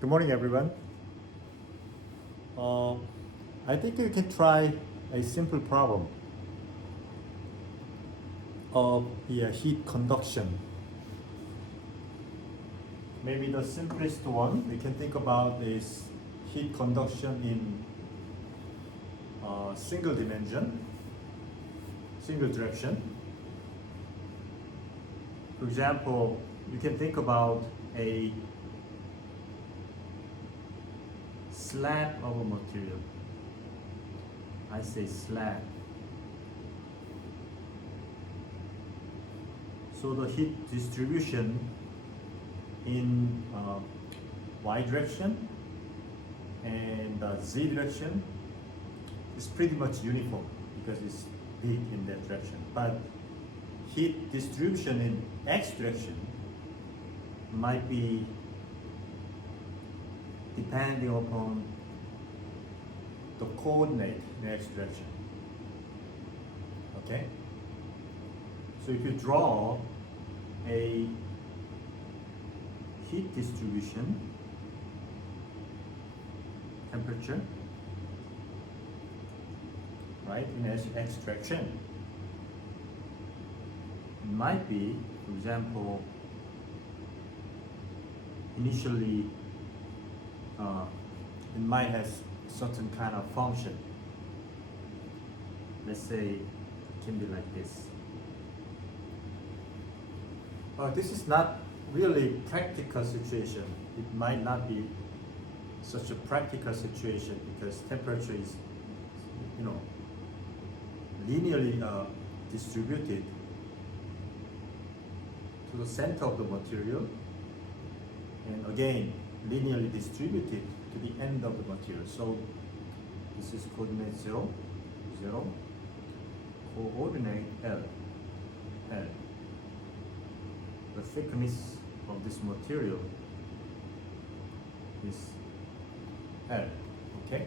Good morning, everyone. Uh, I think you can try a simple problem of the heat conduction. Maybe the simplest one we can think about is heat conduction in single dimension, single direction. For example, you can think about a slab of a material. I say slab. So the heat distribution in y direction and z direction is pretty much uniform because it's big in that direction. But heat distribution in x direction might be depending upon the coordinate in x direction. Okay? So if you draw a heat distribution, temperature, right, in x direction, it might be, for example, initially it might have certain kind of function. Let's say it can be like this. This is not really practical situation. It might not be such a practical situation because temperature is, linearly distributed to the center of the material, and again linearly distributed to the end of the material. So this is coordinate 0, 0, coordinate L, L. The thickness of this material is L, okay?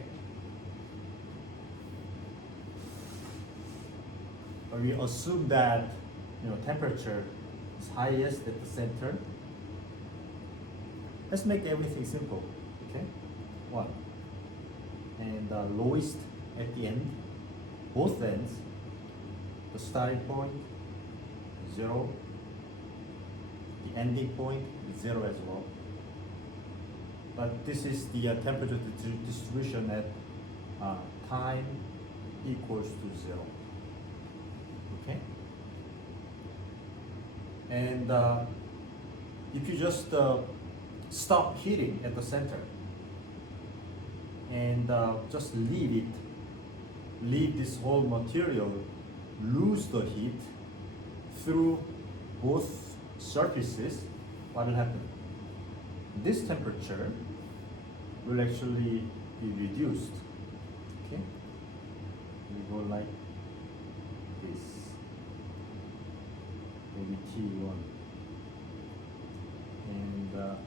We assume that temperature is highest at the center. Let's make everything simple, okay? 1. And lowest at the end, both ends, the starting point, 0, the ending point, 0 as well. But this is the temperature distribution at time equals to 0, okay? And if you just stop heating at the center and just leave this whole material lose the heat through both surfaces, what will happen? This temperature will actually be reduced. Okay, we go like this, maybe T1, and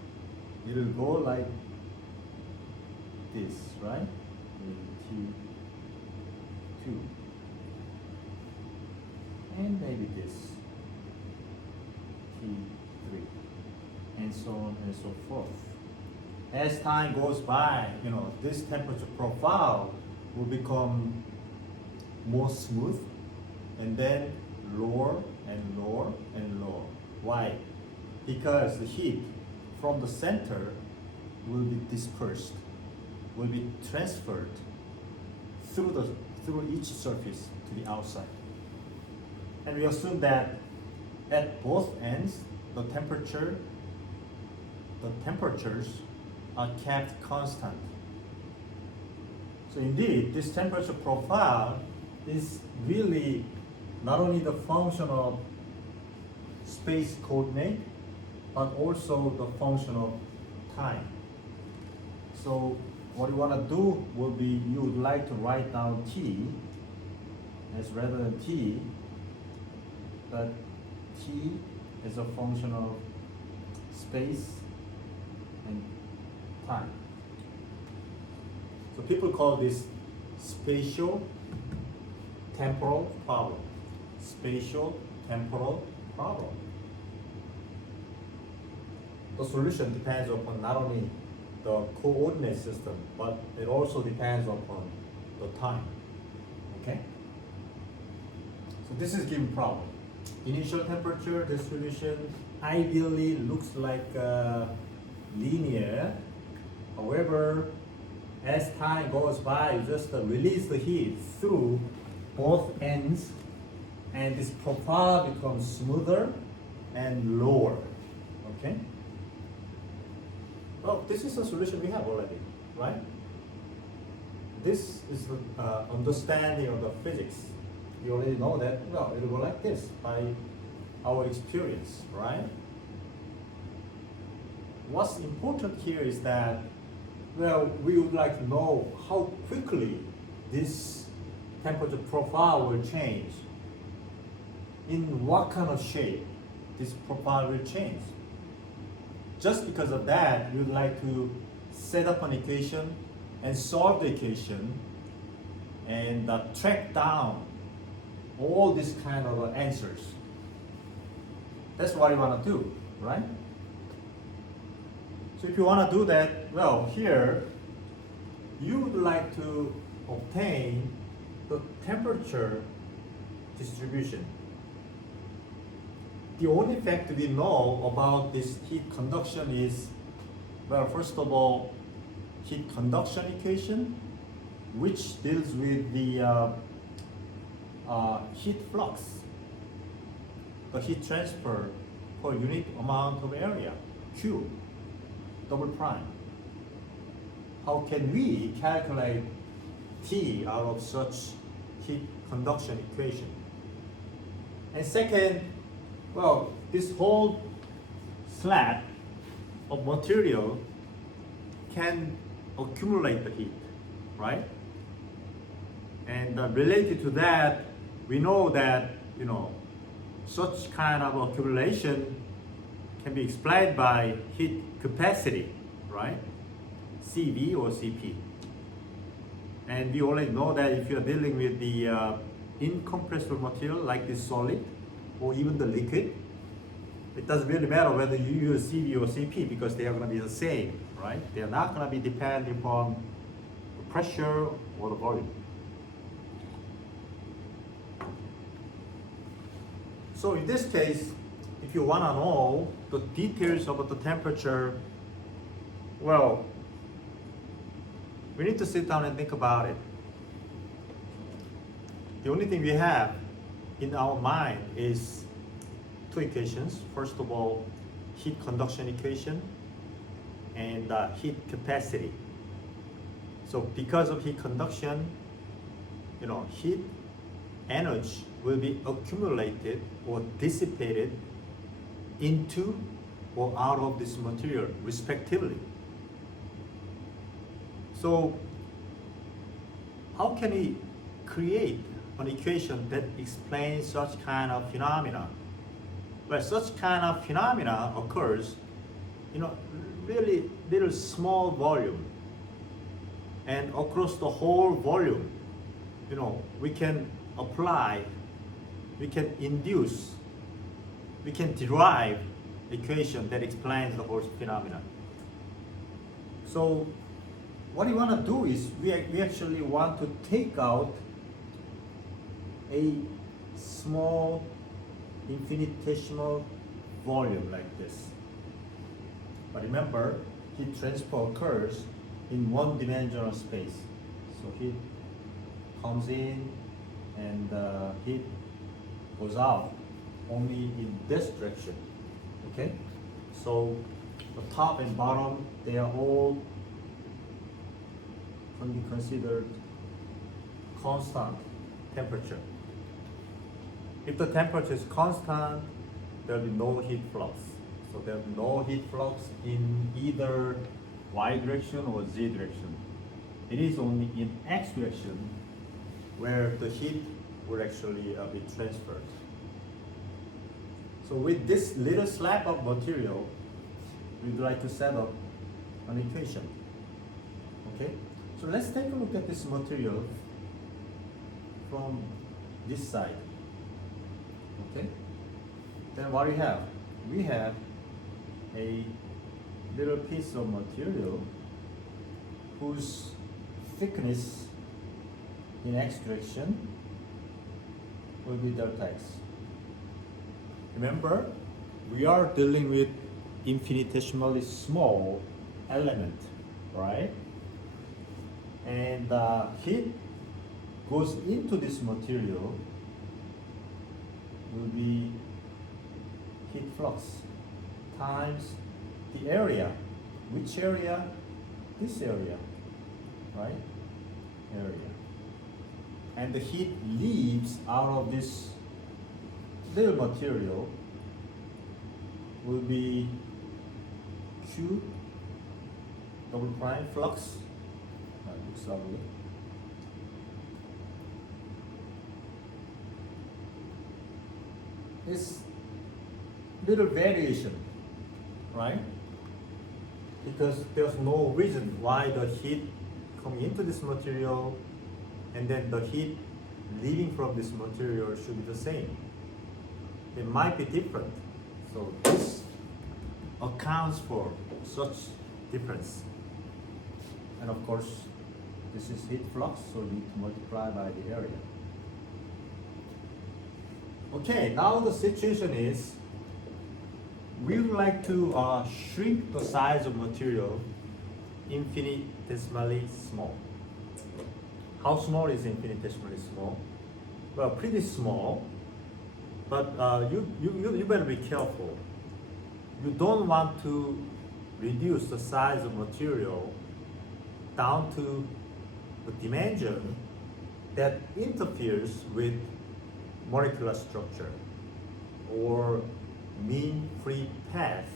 it will go like this, right? Maybe T2, and maybe this, T3, and so on and so forth. As time goes by, this temperature profile will become more smooth and then lower and lower and lower. Why? Because the heat from the center will be dispersed, will be transferred through each surface to the outside. And we assume that at both ends, the temperatures are kept constant. So indeed, this temperature profile is really not only the function of space coordinate, but also the function of time. So what you want to do will be, you would like to write down T as rather than T, but T is a function of space and time. So people call this spatial temporal problem. Spatial temporal problem. The solution depends upon not only the coordinate system, but it also depends upon the time. Okay? So this is given problem. Initial temperature distribution ideally looks like linear. However, as time goes by, you just release the heat through both ends, and this profile becomes smoother and lower. Okay? Well, this is a solution we have already, right? This is the understanding of the physics. You already know that, well, it will go like this by our experience, right? What's important here is that, well, we would like to know how quickly this temperature profile will change. In what kind of shape this profile will change. Just because of that, we would like to set up an equation and solve the equation and track down all these kind of answers. That's what you want to do, right? So if you want to do that, well, here you would like to obtain the temperature distribution. The only fact we know about this heat conduction is, well, first of all, heat conduction equation, which deals with the heat flux, the heat transfer per unit amount of area, Q, double prime. How can we calculate T out of such heat conduction equation? And second, well, this whole slab of material can accumulate the heat, right? And related to that, we know that, you know, such kind of accumulation can be explained by heat capacity, right? CV or CP. And we already know that if you are dealing with the incompressible material like this solid or even the liquid, it doesn't really matter whether you use CV or CP because they are going to be the same, right? They are not going to be dependent upon the pressure or the volume. So in this case, if you want to know the details about the temperature, well, we need to sit down and think about it. The only thing we have in our mind is two equations. First of all, heat conduction equation and heat capacity. So because of heat conduction, you know, heat energy will be accumulated or dissipated into or out of this material respectively. So how can we create an equation that explains such kind of phenomena? Well, such kind of phenomena occurs, you know, really little small volume, and across the whole volume, you know, we can apply, we can induce, we can derive equation that explains the whole phenomenon. So what you want to do is we actually want to take out a small infinitesimal volume like this. But remember, heat transfer occurs in one-dimensional space. So heat comes in and heat goes out only in this direction. Okay? So the top and bottom, they are all can be considered constant temperature. If the temperature is constant, there will be no heat flux. So there will be no heat flux in either y direction or z direction. It is only in x direction where the heat will actually be transferred. So with this little slab of material, we'd like to set up an equation. Okay? So let's take a look at this material from this side. Okay? Then what do we have? We have a little piece of material whose thickness in x direction will be delta x. Remember, we are dealing with infinitesimally small element, right? And heat goes into this material will be heat flux times the area. Which area? This area, right? Area. And the heat leaves out of this little material will be Q double prime flux. That looks lovely. This little variation, right? Because there's no reason why the heat coming into this material and then the heat leaving from this material should be the same. It might be different. So this accounts for such difference. And of course, this is heat flux, so we need to multiply by the area. Okay, now the situation is we would like to shrink the size of material infinitesimally small. How small is infinitesimally small? Well, pretty small, but you better be careful. You don't want to reduce the size of material down to a dimension that interferes with molecular structure or mean free path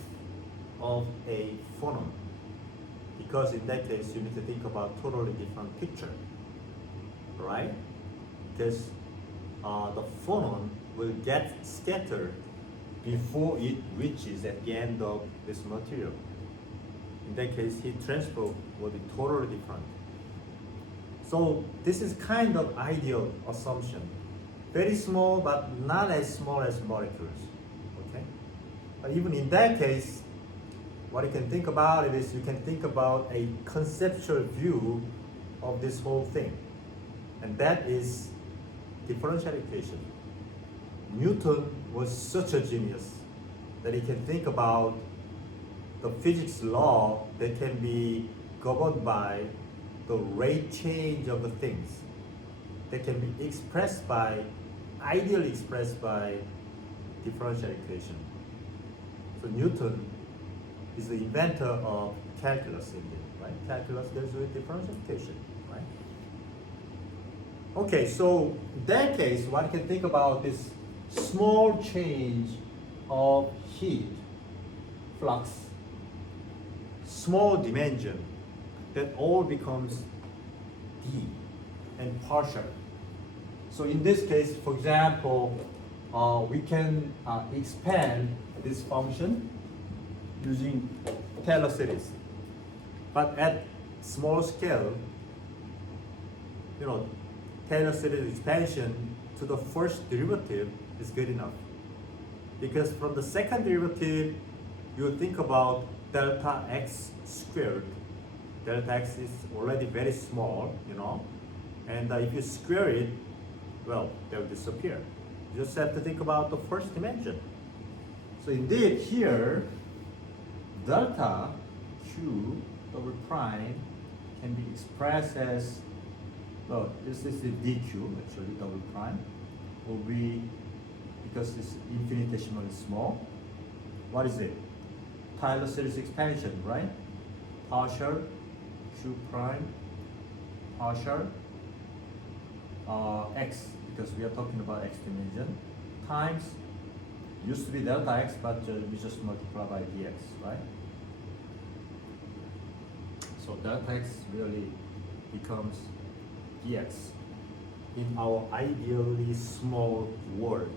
of a phonon, because in that case you need to think about totally different picture, right? Because the phonon will get scattered before it reaches at the end of this material. In that case, heat transfer will be totally different. So this is kind of ideal assumption. Very small, but not as small as molecules. Okay? But even in that case, what you can think about it is you can think about a conceptual view of this whole thing. And that is differential equation. Newton was such a genius that he can think about the physics law that can be governed by the rate change of the things, that can be expressed by, ideally expressed by differential equation. So Newton is the inventor of calculus indeed, right? Calculus deals with differential equation, right? Okay, so in that case, one can think about this small change of heat flux, small dimension, that all becomes d and partial. So in this case, for example, we can expand this function using Taylor series. But at small scale, you know, Taylor series expansion to the first derivative is good enough. Because from the second derivative, you think about delta x squared. Delta x is already very small, you know, and if you square it, well, they'll disappear. You just have to think about the first dimension. So indeed here, delta q double prime can be expressed as, well, this is the dq, actually, double prime, will be, because it's infinitesimally small, what is it? Taylor series expansion, right? Partial q prime, partial x, because we are talking about x dimension, times, used to be delta x, but we just multiply by dx, right? So delta x really becomes dx in our ideally small world.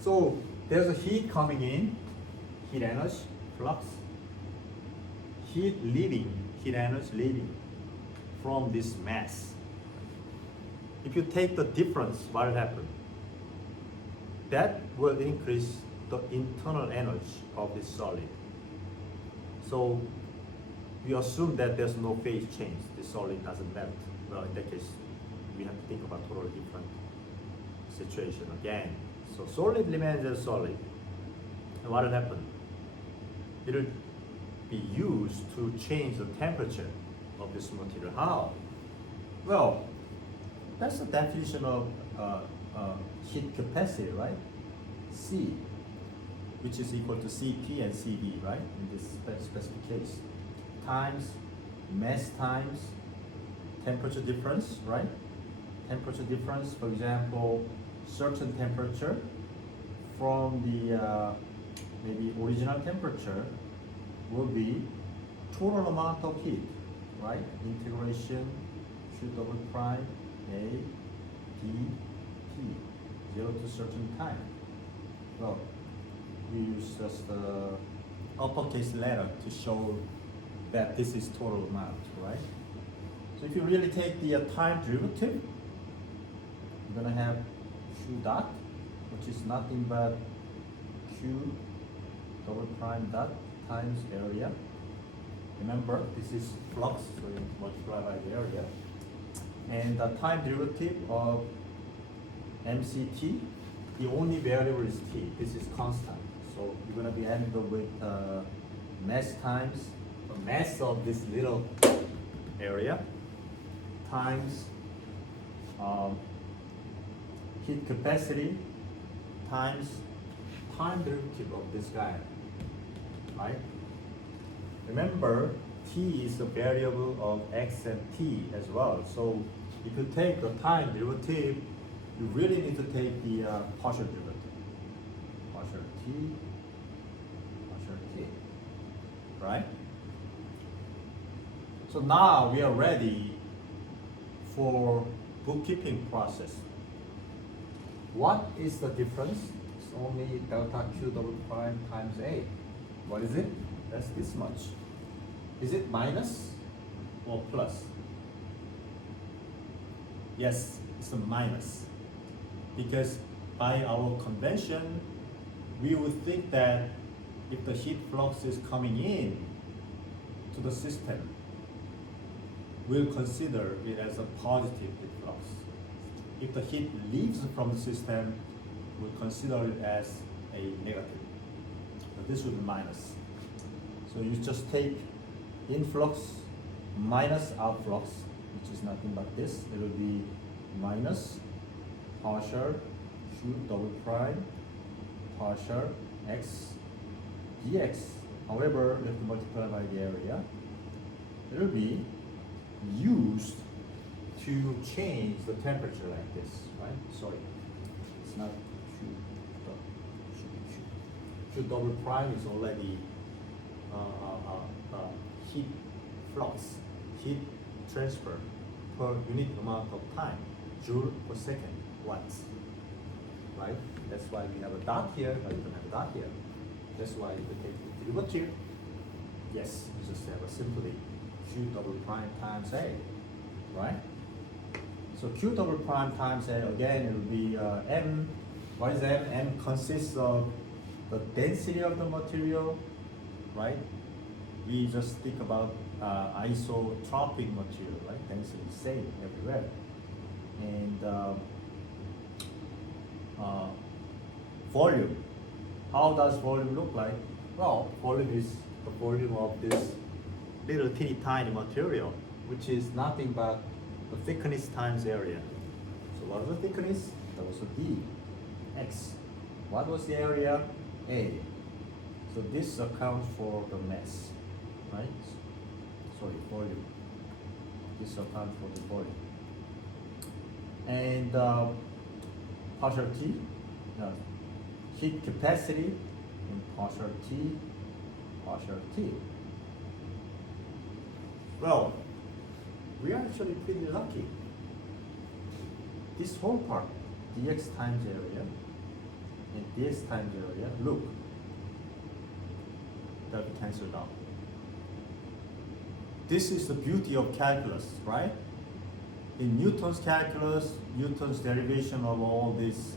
So there's a heat coming in, heat energy, flux, heat leaving, heat energy leaving from this mass. If you take the difference, what will happen? That will increase the internal energy of this solid. So we assume that there's no phase change. The solid doesn't melt. Well, in that case, we have to think about totally different situation again. So solid remains as solid. And what will happen? It will be used to change the temperature of this material. How? Well, that's the definition of heat capacity, right? C, which is equal to Cp and Cv, right? In this specific case, times mass times temperature difference, right? Temperature difference, for example, certain temperature from the maybe original temperature will be total amount of heat, right? Integration Q double prime A D T 0 to certain time. Well, we use just the uppercase letter to show that this is total amount, right? So if you really take the time derivative, you're gonna have Q dot, which is nothing but Q double prime dot times area. Remember, this is flux, so you multiply by the area. And the time derivative of mct, the only variable is t. This is constant. So you're going to be ended up with mass times the mass of this little area times heat capacity times time derivative of this guy, right? Remember, t is a variable of x and t as well. So if you take the time derivative, you really need to take the partial derivative. Partial t, right? So now we are ready for bookkeeping process. What is the difference? It's only delta Q double prime times A. What is it? That's this much. Is it minus or plus? Yes, it's a minus. Because by our convention, we would think that if the heat flux is coming in to the system, we'll consider it as a positive heat flux. If the heat leaves from the system, we'll consider it as a negative. But this would be minus. So you just take influx minus outflux, which is nothing but this. It will be minus partial Q double prime partial x dx. However, we have to multiply by the area. It will be used to change the temperature like this, right? Sorry, it's not Q double prime is already heat flux, heat transfer per unit amount of time, joule per second, watts, right? That's why we have a dot here, but you don't have a dot here. That's why you take the derivative. Yes, you just have a simply Q double prime times A, right? So Q double prime times A, again, it will be M. What is M? M consists of the density of the material, right? We just think about isotropic material, right? Density is same everywhere. And volume. How does volume look like? Well, volume is the volume of this little teeny tiny material, which is nothing but the thickness times area. So what was the thickness? That was a D. X. What was the area? A. So this accounts for the mass, right? Sorry, volume. This accounts for the volume. And partial T, heat capacity in partial T, partial T. Well, we are actually pretty lucky. This whole part, dx times area and ds times area, look, that will cancel out. This is the beauty of calculus, right? In Newton's calculus, Newton's derivation of all this,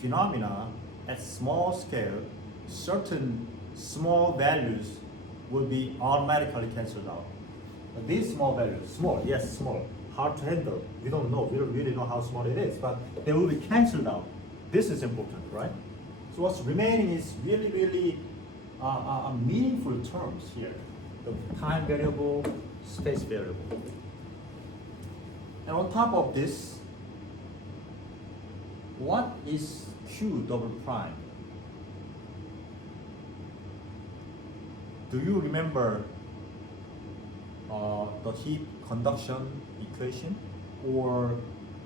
phenomena at small scale, certain small values will be automatically cancelled out. But these small values, small, yes, small, hard to handle. We don't know, we don't really know how small it is, but they will be cancelled out. This is important, right? So what's remaining is really meaningful terms here. The time variable, space variable. And on top of this, what is Q double prime? Do you remember the heat conduction equation or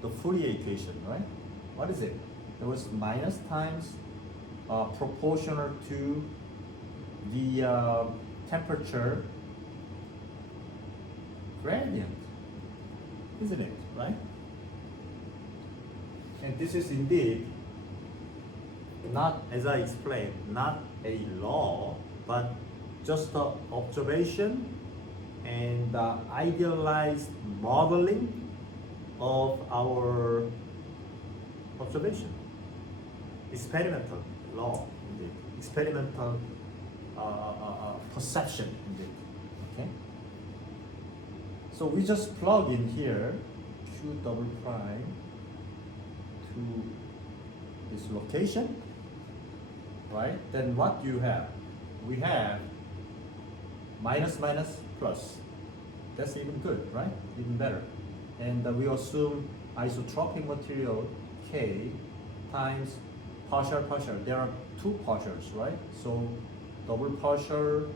the Fourier equation, right? What is it? It was minus times proportional to the temperature gradient, isn't it, right? And this is indeed not, as I explained, not a law, but just the observation and idealized modeling of our observation. Experimental law, indeed. Experimental perception, indeed. Okay? So we just plug in here Q double prime to this location, right? Then what do you have? We have minus minus plus. That's even good, right? Even better. And we assume isotropic material K times partial partial. There are two partials, right? So double partial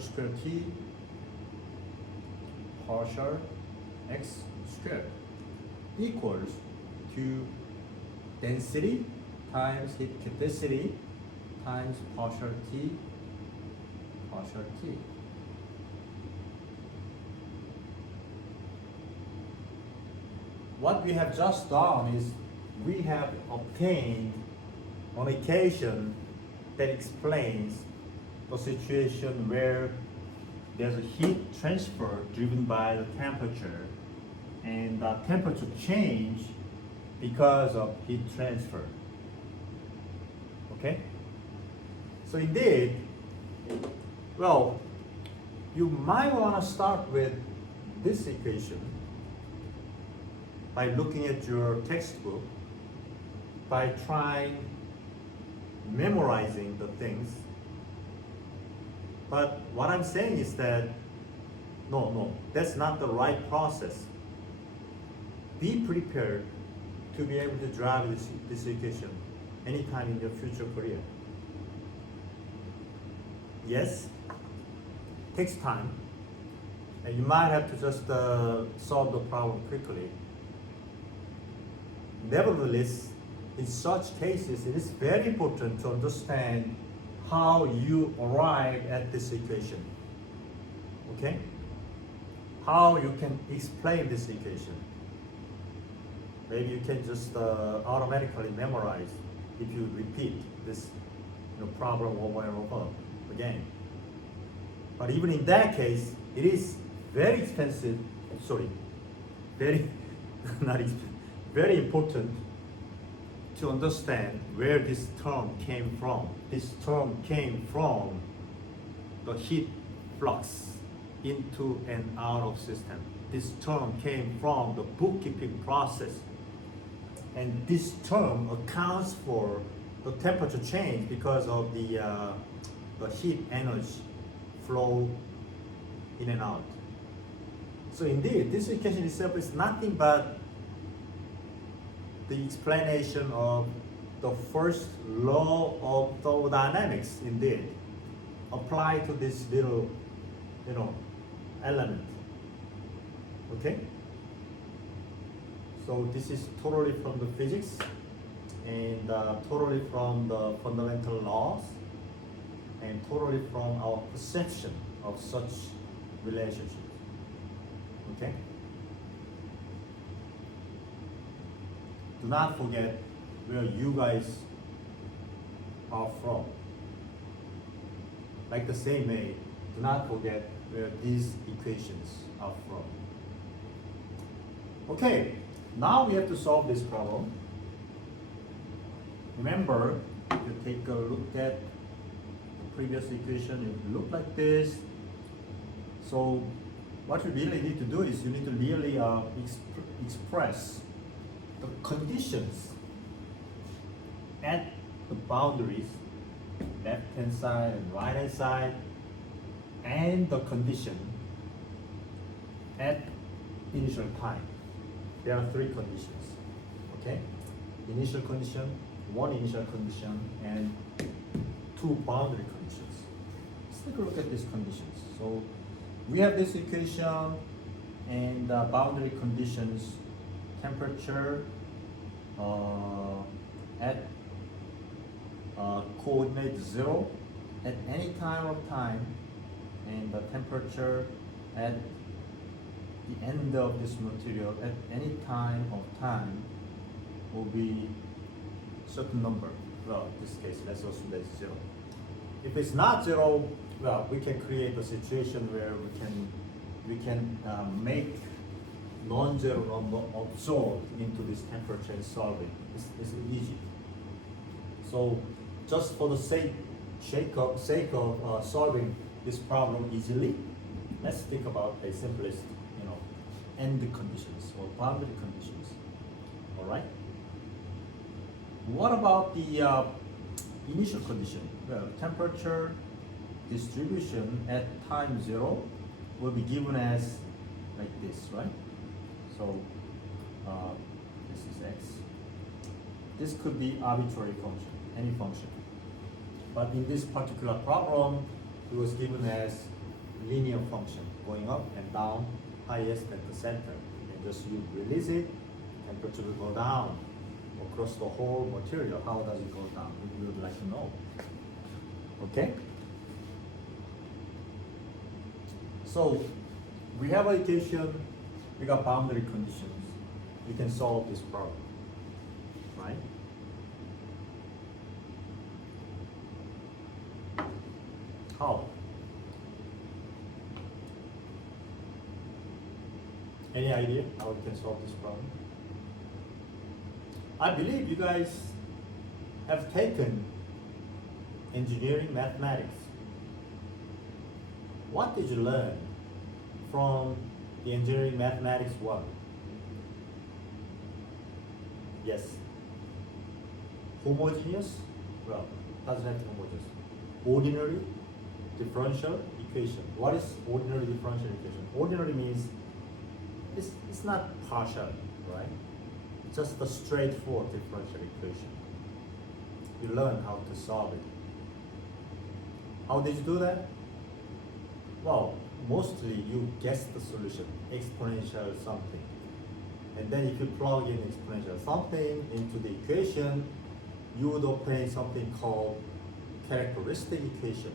squared T partial x squared equals to density times heat capacity times partial T. What we have just done is we have obtained an equation that explains the situation where there's a heat transfer driven by the temperature and the temperature change because of heat transfer. Okay? So indeed, well, you might want to start with this equation by looking at your textbook, by trying memorizing the things. But what I'm saying is that, no, that's not the right process. Be prepared to be able to drive this equation anytime in your future career. Yes, takes time, and you might have to just solve the problem quickly. Nevertheless, in such cases, it is very important to understand how you arrive at this equation. Okay? How you can explain this equation. Maybe you can just automatically memorize if you repeat this problem over and over again. But even in that case, it is very expensive, very, not expensive, very important to understand where this term came from. This term came from the heat flux into and out of system. This term came from the bookkeeping process. And this term accounts for the temperature change because of the heat energy flow in and out. So indeed, this equation itself is nothing but the explanation of the first law of thermodynamics, indeed, applied to this little, element. Okay? So this is totally from the physics and totally from the fundamental laws and totally from our perception of such relationships. Okay? Do not forget where you guys are from. Like the same way, do not forget where these equations are from. Okay, now we have to solve this problem. remember, if you take a look at the previous equation, it looked like this. So what you really need to do is you need to really express the conditions at the boundaries, left hand side and right hand side, and the condition at initial time. There are three conditions, okay? Initial condition, one initial condition, and two boundary conditions. Let's take a look at these conditions. So we have this equation and boundary conditions, temperature at coordinate 0 at any time of time, and the temperature at the end of this material at any time of time will be certain number. Well, in this case, let's assume that it's 0. If it's not 0, well, we can create a situation where we can make non-zero number absorbed into this temperature and solve it. It's easy. So just for the sake of solving this problem easily, let's think about a simplest, end conditions or boundary conditions. All right. What about the initial condition? Well, temperature distribution at time 0 will be given as like this, right? So this is x. This could be arbitrary function, any function. But in this particular problem, it was given as linear function going up and down, highest at the center. And just you release it, temperature will go down across the whole material. How does it go down? We would like to know. Okay? So we have an equation, we got boundary conditions. We can solve this problem, right? How? Any idea how we can solve this problem? I believe you guys have taken engineering mathematics. What did you learn from the engineering mathematics 1? Yes. Homogeneous? Well, doesn't have to be homogeneous. Ordinary differential equation. What is ordinary differential equation? Ordinary means it's not partial, right? It's just a straightforward differential equation. You learn how to solve it. How did you do that? Well, mostly you guess the solution, exponential something. And then if you plug in exponential something into the equation, you would obtain something called characteristic equation.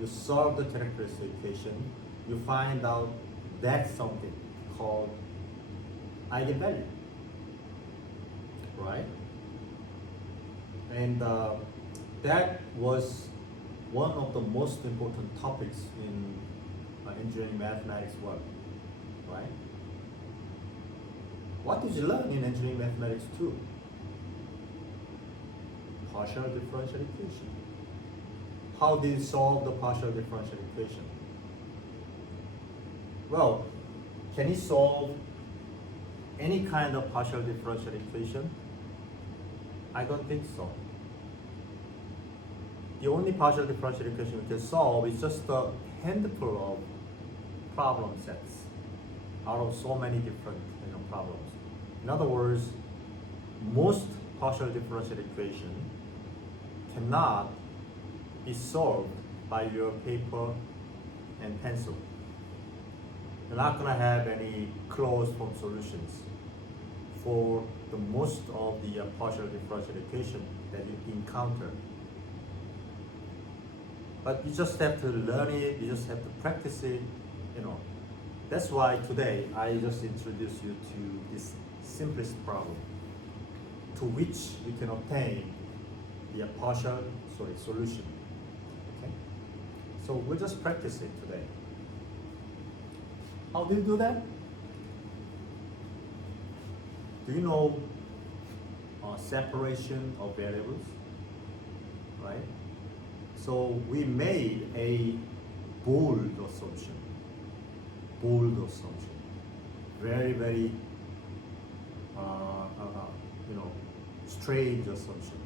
You solve the characteristic equation, you find out that something called eigenvalue, right? And that was one of the most important topics in engineering mathematics 1, right? What did you learn in engineering mathematics 2? Partial differential equation. How did you solve the partial differential equation? Well, can you solve any kind of partial differential equation? I don't think so. The only partial differential equation we can solve is just a handful of problem sets out of so many different problems. In other words, most partial differential equation cannot be solved by your paper and pencil. You're not going to have any closed form solutions for the most of the partial differential equation that you encounter. But you just have to learn it, you just have to practice it, That's why today I just introduce you to this simplest problem to which you can obtain the solution. Okay? So we'll just practice it today. How do you do that? Do you know separation of variables? right? So we made a bold assumption. Bold assumption. Very, very, strange assumption.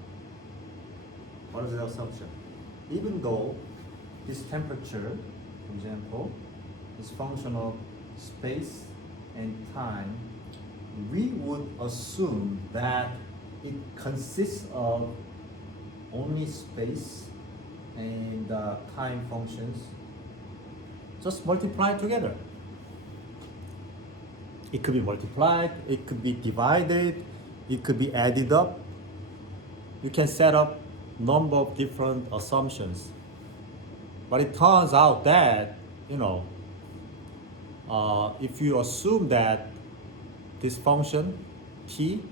What is the assumption? Even though this temperature, for example, is function of space and time, we would assume that it consists of only space and time functions just multiplied together. It could be multiplied, it could be divided, it could be added up. You can set up number of different assumptions. But it turns out that, if you assume that this function t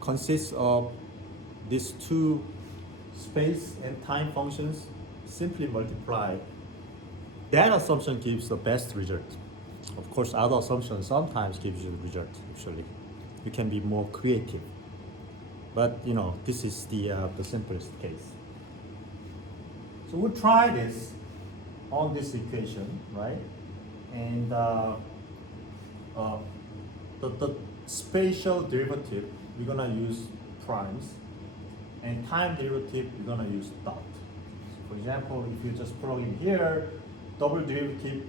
consists of these two space and time functions simply multiplied, that assumption gives the best result. Of course, other assumptions sometimes gives you the result, actually. You can be more creative. But, this is the simplest case. So we'll try this on this equation, right? And the spatial derivative, we're gonna use primes, and time derivative, we're gonna use dot. So for example, if you just plug in here, double derivative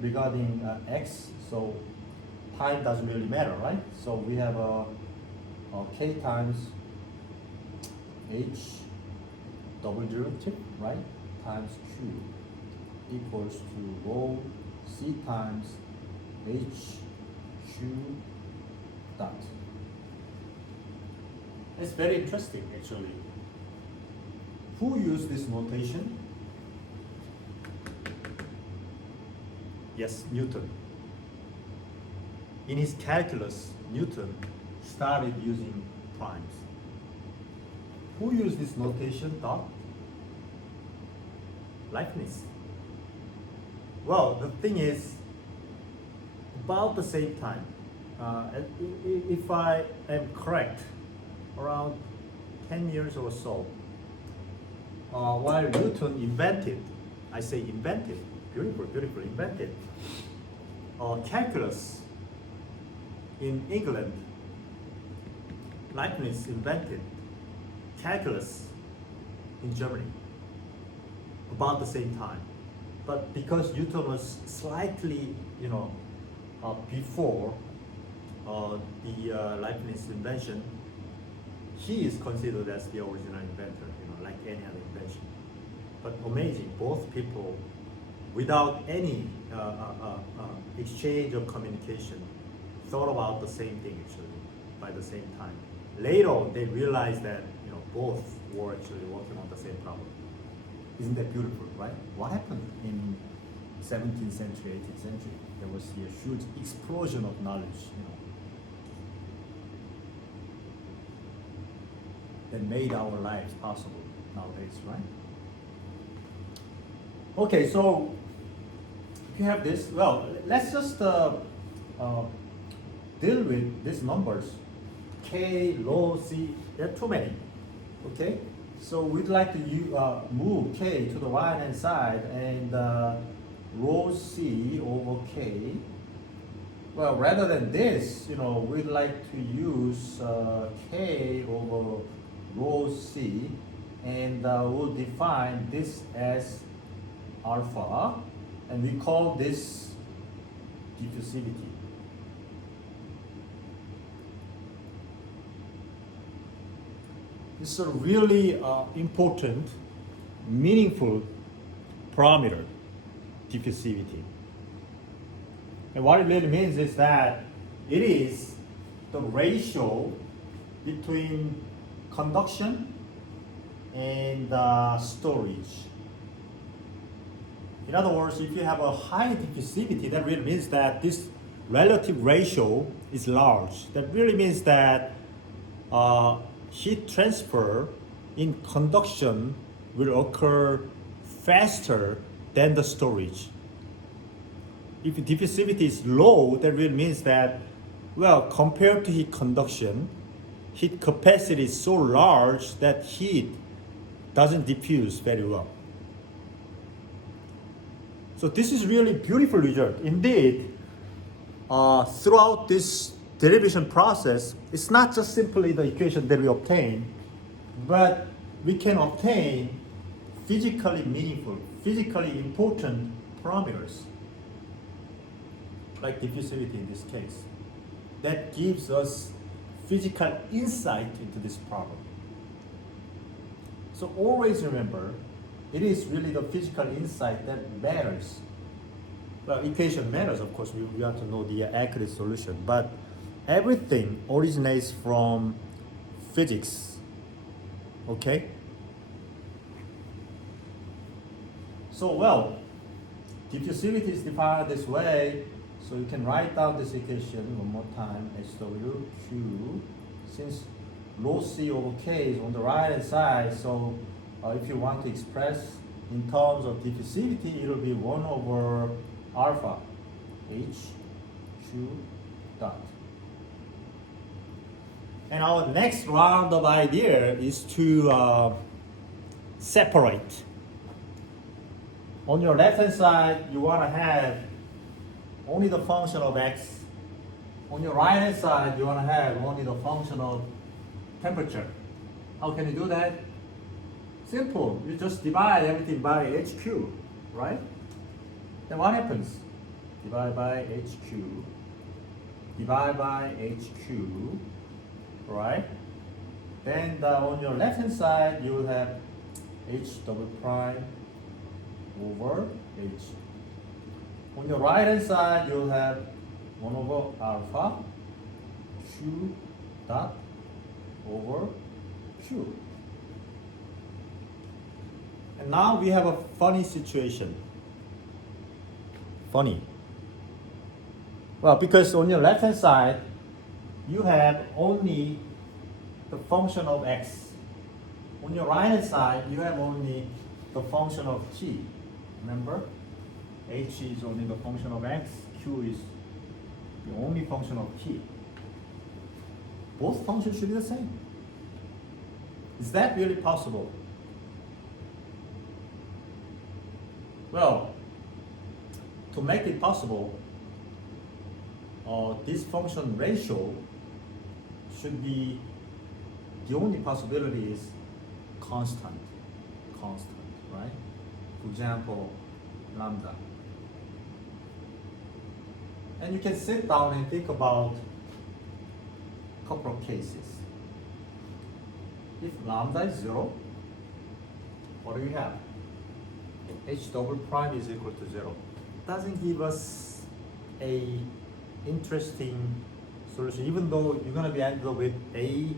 regarding x, so time doesn't really matter, right? So we have k times h double derivative, right? Times q equals to rho c times h q dot. It's very interesting, actually. Who used this notation? Yes, Newton. In his calculus, Newton started using primes. Who used this notation, dot? Leibniz. Well, the thing is, about the same time, if I am correct, around 10 years or so, while Newton invented, I say invented, beautiful, invented, calculus in England, Leibniz invented calculus in Germany about the same time. But because Newton was slightly, before the Leibniz invention, he is considered as the original inventor, like any other invention. But amazing, both people, without any exchange of communication, thought about the same thing actually by the same time. Later, they realized that both were actually working on the same problem. Isn't that beautiful, right? What happened in 17th century, 18th century? There was a huge explosion of knowledge, that made our lives possible nowadays, right? Okay, so if you have this, well, let's just deal with these numbers. K, rho, C, there are too many, okay? So we'd like to move K to the right-hand side and rho C over K. Well, rather than this, we'd like to use K over rho C, and we'll define this as alpha, and we call this diffusivity. This is a really important, meaningful parameter, diffusivity. And what it really means is that it is the ratio between conduction and storage. In other words, if you have a high diffusivity, that really means that this relative ratio is large. That really means that heat transfer in conduction will occur faster than the storage. If diffusivity is low, that really means that, well, compared to heat conduction, heat capacity is so large that heat doesn't diffuse very well. So this is really beautiful result. Indeed, throughout this derivation process, it's not just simply the equation that we obtain, but we can obtain physically meaningful, physically important parameters, like diffusivity in this case. That gives us physical insight into this problem. So always remember, it is really the physical insight that matters. Well, equation matters, of course, we have to know the accurate solution, but everything originates from physics, okay? So, well, diffusivity is defined this way, so you can write down this equation one more time, HWQ, since rho C over K is on the right hand side, so if you want to express in terms of diffusivity, it will be 1 over alpha HQ dot. And our next round of idea is to separate. On your left hand side, you want to have only the function of x. On your right hand side, you want to have only the function of temperature. How can you do that? Simple. You just divide everything by HQ, right? Then what happens? Divide by HQ. Divide by HQ, right? Then on your left hand side, you will have H double prime over H. On your right hand side, you will have 1 over alpha Q dot over Q. And now we have a funny situation. Funny. Well, because on your left hand side, you have only the function of x. On your right hand side, you have only the function of t. Remember? H is only the function of x, q is the only function of t. Both functions should be the same. Is that really possible? Well, to make it possible, this function ratio should be, the only possibility is constant, right? For example, lambda. And you can sit down and think about a couple of cases. If lambda is 0, what do we have? H double prime is equal to 0. Doesn't give us a interesting solution, even though you're going to be ended up with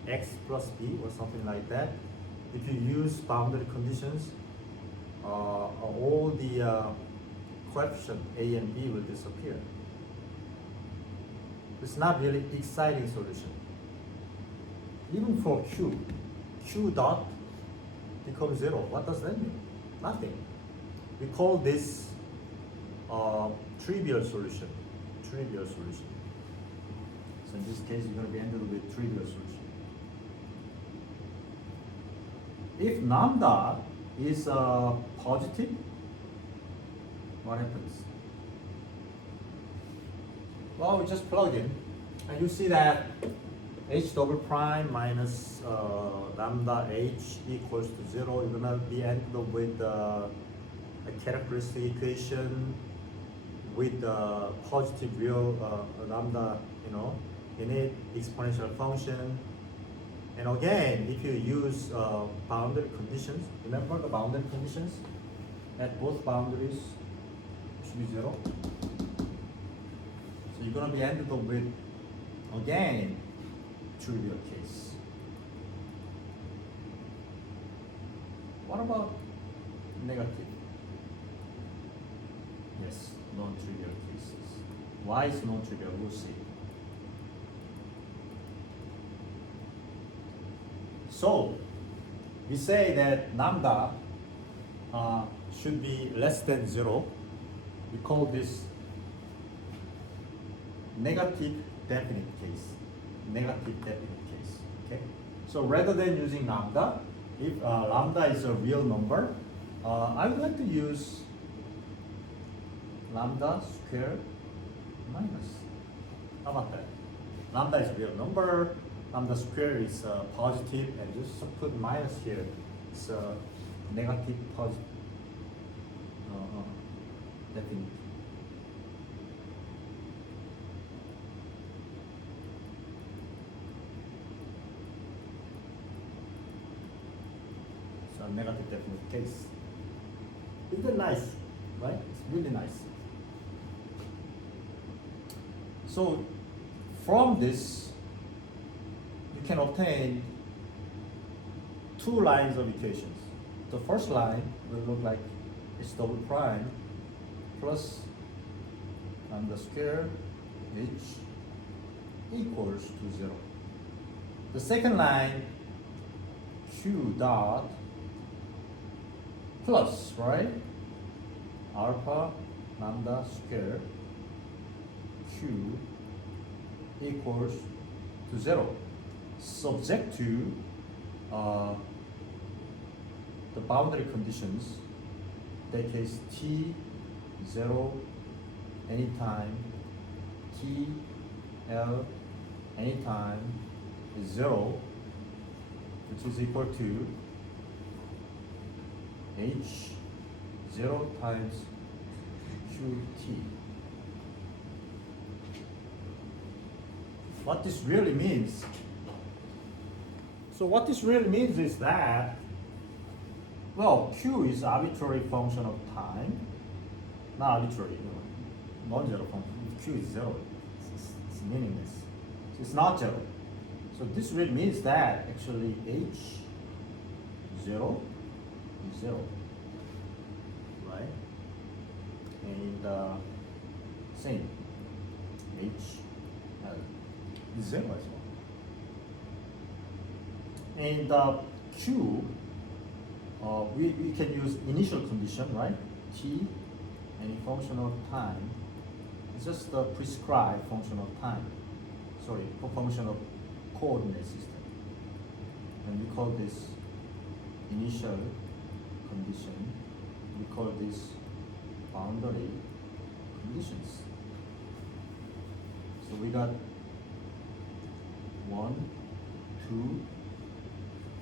ax plus b or something like that. If you use boundary conditions, all the coefficients a and b will disappear. It's not really exciting solution. Even for q dot becomes 0. What does that mean? Nothing. We call this trivial solution. Trivial solution. So in this case, you're going to be ended with trivial solution. If lambda is positive, what happens? Well, we just plug in, and you see that h double prime minus lambda h equals to 0. You're going to be ended up with a characteristic equation with the positive real lambda, in it, exponential function. And again, if you use boundary conditions, remember the boundary conditions? At both boundaries should be 0. So you're going to be ended up with, again, trivial case. What about negative? Yes, non-trivial cases. Why is non-trivial? We'll see. So, we say that lambda should be less than 0. We call this negative definite case. Negative definite case. Okay. So rather than using lambda, if lambda is a real number, I would like to use lambda squared minus. How about that? Lambda is a real number, lambda squared is positive, and just put minus here. It's negative positive. Definitely. So negative definite case. Isn't it nice? Right? It's really nice. So from this, you can obtain two lines of equations. The first line will look like h double prime plus lambda square h equals to 0. The second line, q dot plus, right? Alpha lambda square q equals to 0, subject to the boundary conditions. That case t 0 anytime, t l anytime is 0, which is equal to h 0 times qt. What this really means, is that, well, q is arbitrary function of time, not arbitrary, non-zero function. If q is 0, it's meaningless. So it's not 0. So this really means that actually h 0 is 0, right? And same, h is 0 as well. And q, we can use initial condition, right? T, any function of time, it's just the prescribed function of time. Sorry, function of coordinate system. And we call this initial condition. We call this boundary conditions. So we got 1, 2,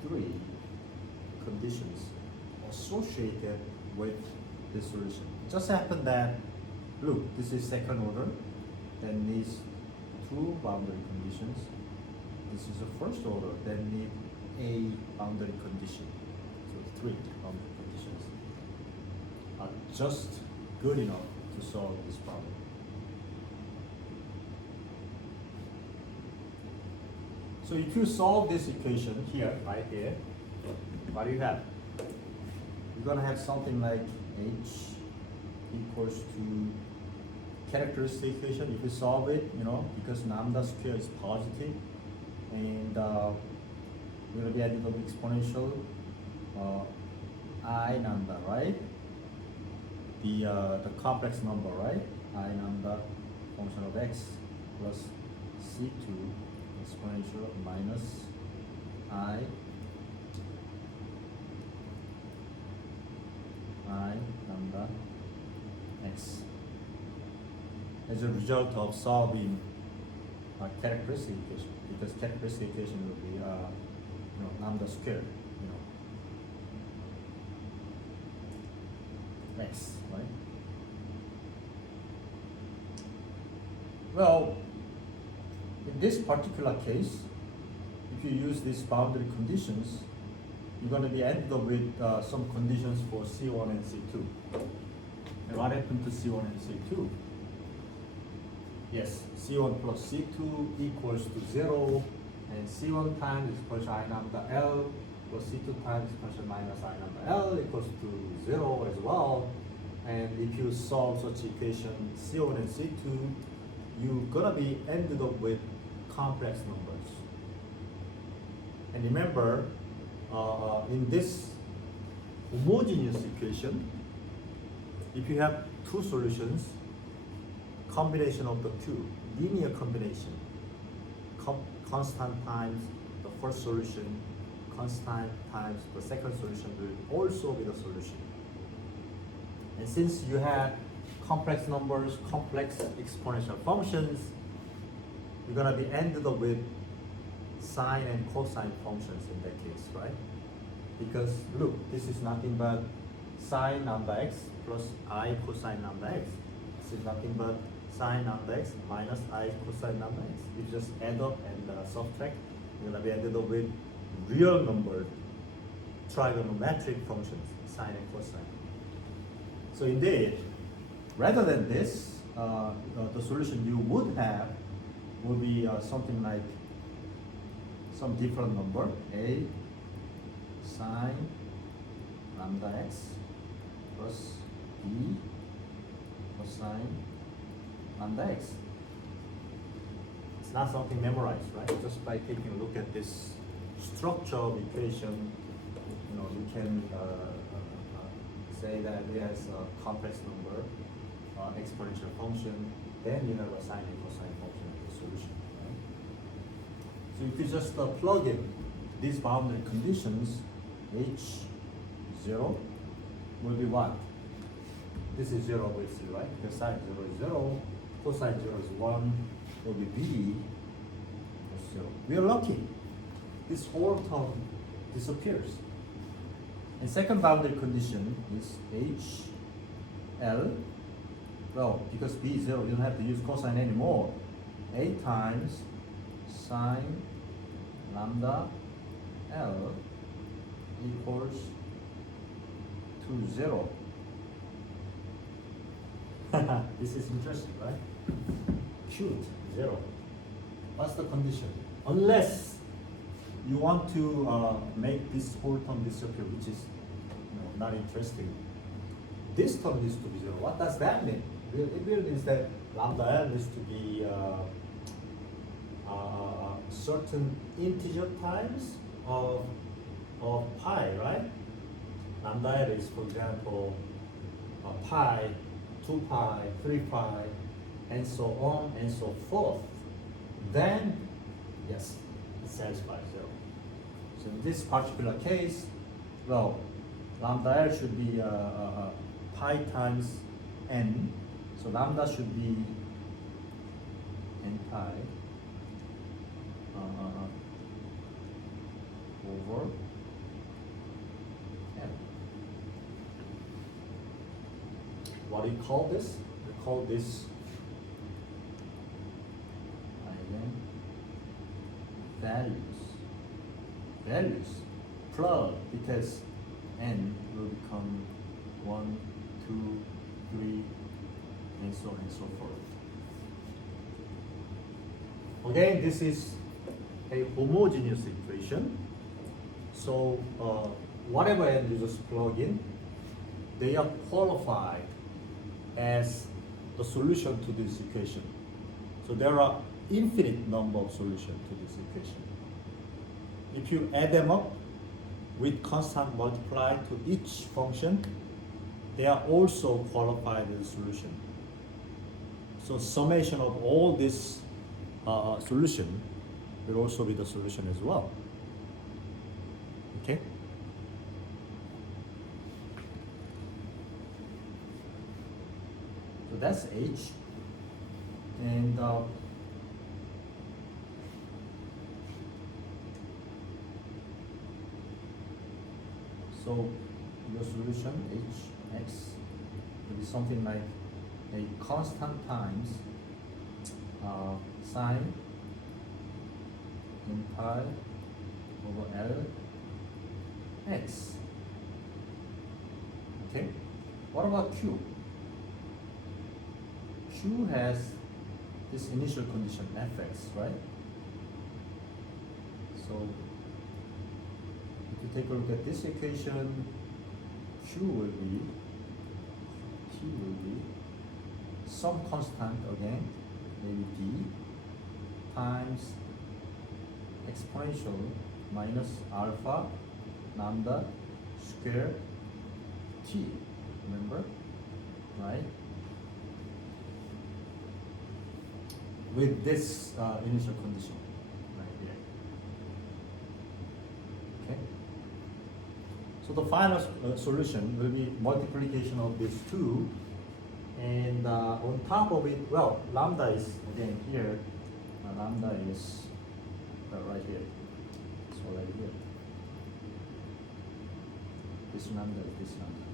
3 conditions associated with this solution. It just happened that, look, this is second order, then needs 2 boundary conditions. This is a first order, then need a boundary condition. So 3 boundary conditions are just good enough to solve this problem. So if you solve this equation here, right here, what do you have? You're gonna have something like h equals to characteristic equation. If you solve it, because lambda square is positive, and we're gonna be adding up exponential I lambda, right? The complex number, right? I lambda function of x plus c2 exponential minus I lambda x as a result of solving a characteristic equation, because characteristic equation will be lambda squared, x, right? Well, in this particular case, if you use these boundary conditions, you're going to be ended up with some conditions for C1 and C2. And what happened to C1 and C2? Yes, C1 plus C2 equals to 0, and C1 times is equal to I lambda L plus C2 times is equal to minus I lambda L equals to 0 as well. And if you solve such equation C1 and C2, you're gonna be ended up with complex numbers. And remember, in this homogeneous equation, if you have two solutions, combination of the two, linear combination, constant times the first solution, constant times the second solution will also be the solution. And since you have complex numbers, complex exponential functions, you're gonna be ended up with sine and cosine functions in that case, right? Because look, this is nothing but sine lambda x plus I cosine lambda x. This is nothing but sine lambda x minus I cosine lambda x. You just add up and subtract. You're gonna be ended up with real number trigonometric functions, sine and cosine. So indeed, rather than this, the solution you would have would be something like some different number, a sine lambda x plus b cosine lambda x. It's not something memorized, right? Just by taking a look at this structure of equation, you can say that it has a complex number, exponential function, then you have a sine and cosine function as a solution. Right? So if you just plug in these boundary conditions, h0 will be what? This is 0 with c, right? Because sine 0 is 0, cosine 0 is 1, will be b is 0. We are lucky. This whole term disappears. And second boundary condition is HL. Well, because b is 0, you don't have to use cosine anymore. A times sine lambda L equals to 0. This is interesting, right? Cute, 0. What's the condition? Unless you want to make this whole term disappear, which is not interesting. This term needs to be 0. What does that mean? It really means that lambda L needs to be certain integer times of pi, right? Lambda L is, for example, pi, 2 pi, 3 pi, and so on and so forth. Then, yes, it satisfies 0. So in this particular case, well, lambda L should be pi times n. So lambda should be n pi over n. What do you call this? We call this values plug, because n will become 1, 2, 3, and so on and so forth. Again, this is a homogeneous equation. So whatever n you just plug in, they are qualified as the solution to this equation. So there are infinite number of solutions to this equation. If you add them up with constant multiply to each function, they are also qualified as a solution. So summation of all this solution will also be the solution as well. Okay? So that's H. And so your solution Hx will be something like a constant times sine n pi over L x. Okay. What about Q? Q has this initial condition fx, right? So if you take a look at this equation, Q will be some constant again, maybe d times exponential minus alpha lambda square t. Remember, right? With this initial condition right here. Okay. So the final solution will be multiplication of these two, and on top of it, well, lambda is again here. Lambda is right here. So right here. This lambda is this lambda.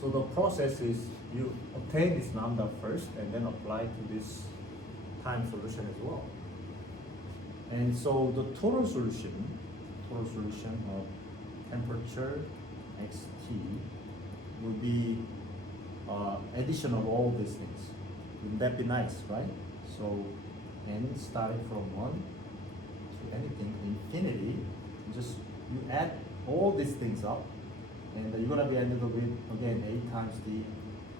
So the process is you obtain this lambda first and then apply to this time solution as well. And so the total solution of temperature xt will be addition of all these things. Wouldn't that be nice, right? So n starting from 1 to anything, infinity, just you add all these things up, and you're gonna be ended up with again a times d,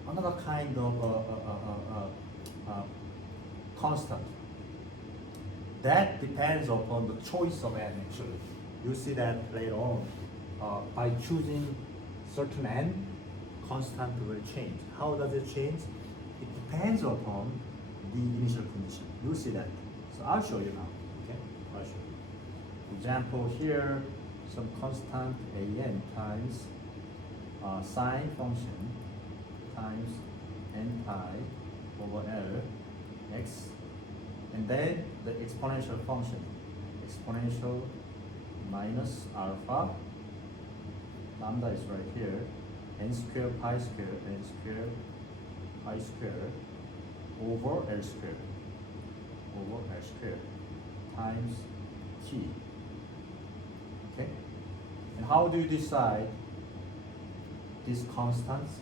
another kind of constant. That depends upon the choice of n actually. You see that later on. By choosing certain n, constant will change. How does it change? It depends upon the initial condition. You'll see that. So I'll show you now. Okay, I'll show you. For example, here some constant an times sine function times n pi over L x, and then the exponential function, exponential minus alpha, lambda is right here, n squared pi squared, n squared pi squared over L squared, times t. Okay? And how do you decide these constants?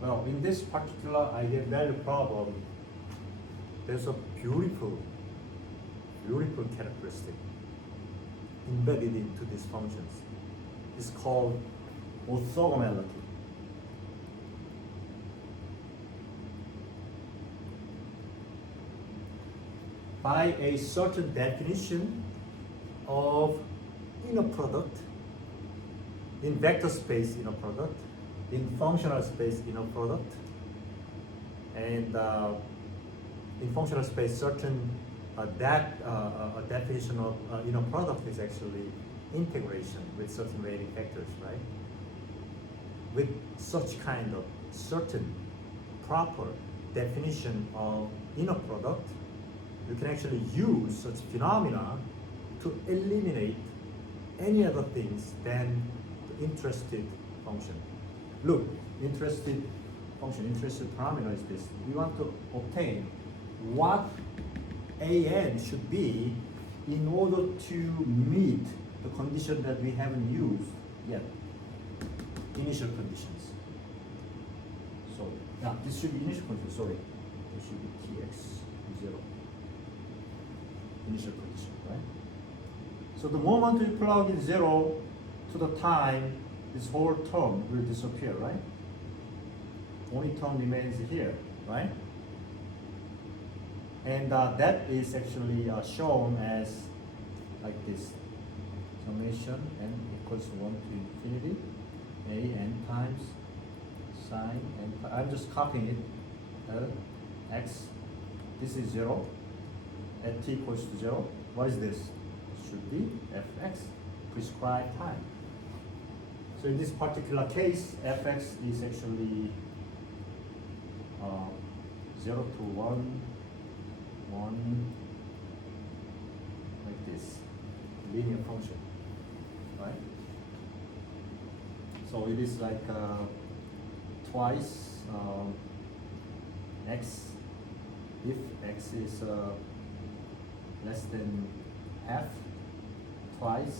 Well, in this particular eigenvalue problem, there's a beautiful characteristic embedded into these functions. It's called orthogonality. By a certain definition of inner product, in vector space inner product, in functional space inner product, and in functional space certain definition of inner product is actually integration with certain rating factors, right? With such kind of certain proper definition of inner product, you can actually use such phenomena to eliminate any other things than the interested function. Look, interested function, interested parameter is this. We want to obtain what an should be in order to meet the condition that we haven't used yet, initial conditions. So, yeah, this should be initial condition, sorry. This should be tx 0. Initial condition, right? So the moment we plug in 0 to the time, this whole term will disappear, right? Only term remains here, right? And that is actually shown as like this. Summation n equals 1 to infinity, a n times sine n. I'm just copying it. L x. This is 0. At t equals to 0. What is this? It should be fx, prescribed time. So in this particular case, fx is actually 0 to 1, 1, like this, linear function, right? So it is like twice x, if x is less than half, twice